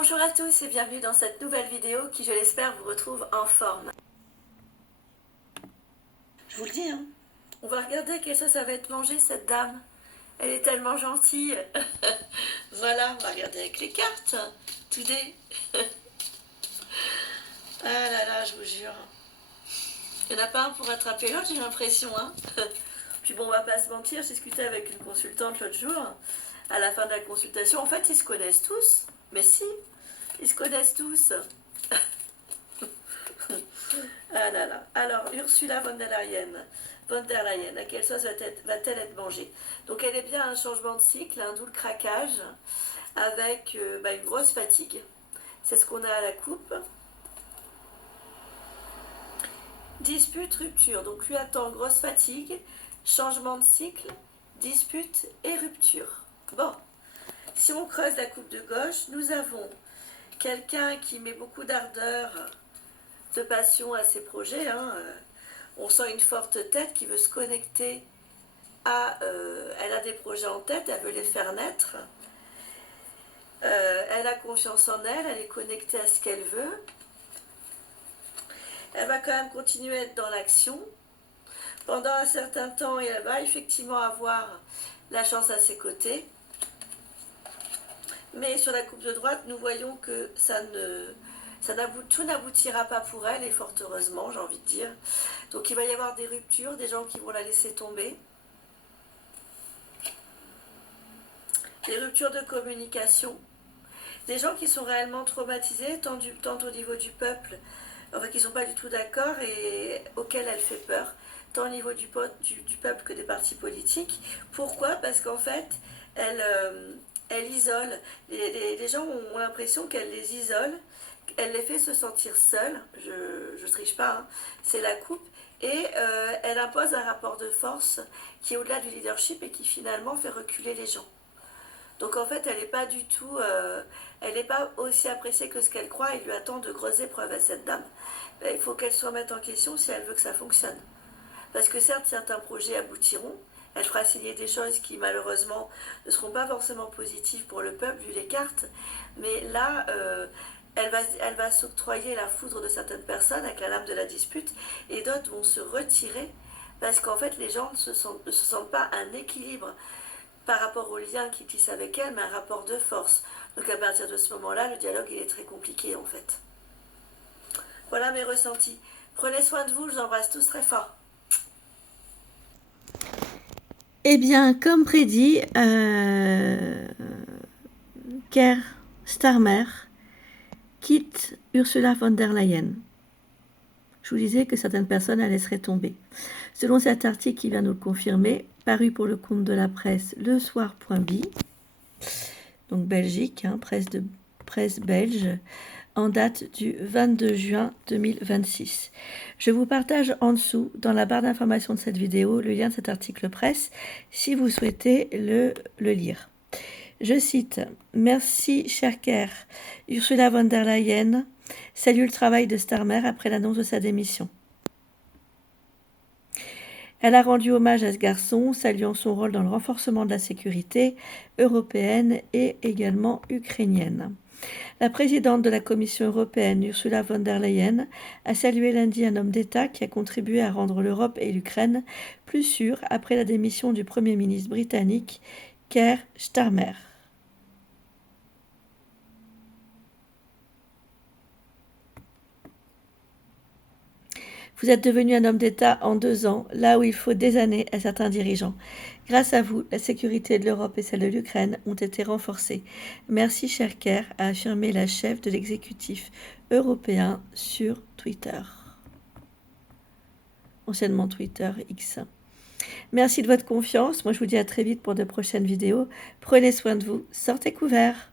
Bonjour à tous et bienvenue dans cette nouvelle vidéo qui, je l'espère, vous retrouve en forme. Je vous le dis, hein, on va regarder à quelle sauce ça va être mangé cette dame. Elle est tellement gentille. Voilà, on va regarder avec les cartes. Today. Ah là là, je vous jure. Il n'y en a pas un pour attraper l'autre, j'ai l'impression. Hein. Puis bon, on va pas se mentir, j'ai discuté avec une consultante l'autre jour. À la fin de la consultation, en fait, ils se connaissent tous. Mais si, ils se connaissent tous. Ah là là. Alors, Ursula von der Leyen. À quelle sauce va-t-elle être mangée? Donc, elle est bien un changement de cycle, un double craquage, avec une grosse fatigue. C'est ce qu'on a à la coupe. Dispute, rupture. Donc, lui attend grosse fatigue, changement de cycle, dispute et rupture. Bon, si on creuse la coupe de gauche, nous avons quelqu'un qui met beaucoup d'ardeur, de passion à ses projets. On sent une forte tête qui veut se connecter à... elle a des projets en tête, elle veut les faire naître. Elle a confiance en elle, elle est connectée à ce qu'elle veut. Elle va quand même continuer à être dans l'action pendant un certain temps et elle va effectivement avoir la chance à ses côtés. Mais sur la coupe de droite, nous voyons que tout n'aboutira pas pour elle, et fort heureusement, j'ai envie de dire. Donc il va y avoir des ruptures, des gens qui vont la laisser tomber. Des ruptures de communication. Des gens qui sont réellement traumatisés, tant au niveau du peuple, enfin qui ne sont pas du tout d'accord et auxquels elle fait peur, tant au niveau du peuple que des partis politiques. Pourquoi? Parce qu'en fait, elle isole. Les gens ont l'impression qu'elle les isole, elle les fait se sentir seules, je ne triche pas, hein. C'est la coupe, et elle impose un rapport de force qui est au-delà du leadership et qui finalement fait reculer les gens. Donc en fait, elle n'est pas du tout, elle n'est pas aussi appréciée que ce qu'elle croit. Il lui attend de grosses épreuves à cette dame. Il faut qu'elle se remette en question si elle veut que ça fonctionne. Parce que certes, certains projets aboutiront. Elle fera signer des choses qui malheureusement ne seront pas forcément positives pour le peuple vu les cartes. Mais là, elle va s'octroyer la foudre de certaines personnes avec la lame de la dispute et d'autres vont se retirer parce qu'en fait, les gens ne se sentent pas un équilibre par rapport au lien qui tisse avec elle, mais un rapport de force. Donc à partir de ce moment-là, le dialogue il est très compliqué en fait. Voilà mes ressentis. Prenez soin de vous, je vous embrasse tous très fort. Eh bien, comme prédit, Keir Starmer quitte Ursula von der Leyen. Je vous disais que certaines personnes la laisseraient tomber. Selon cet article qui vient nous le confirmer, paru pour le compte de la presse Le Soir.bi, donc Belgique, presse belge, en date du 22 juin 2026. Je vous partage en dessous, dans la barre d'information de cette vidéo, le lien de cet article presse, si vous souhaitez le lire. Je cite « Merci, cher Keir. Ursula von der Leyen salue le travail de Starmer après l'annonce de sa démission. Elle a rendu hommage à ce garçon, saluant son rôle dans le renforcement de la sécurité européenne et également ukrainienne. La présidente de la Commission européenne, Ursula von der Leyen, a salué lundi un homme d'État qui a contribué à rendre l'Europe et l'Ukraine plus sûres après la démission du Premier ministre britannique Keir Starmer. Vous êtes devenu un homme d'État en 2 ans, là où il faut des années à certains dirigeants. Grâce à vous, la sécurité de l'Europe et celle de l'Ukraine ont été renforcées. Merci, cher Keir, a affirmé la chef de l'exécutif européen sur Twitter. Anciennement Twitter X. Merci de votre confiance. Moi, je vous dis à très vite pour de prochaines vidéos. Prenez soin de vous. Sortez couverts.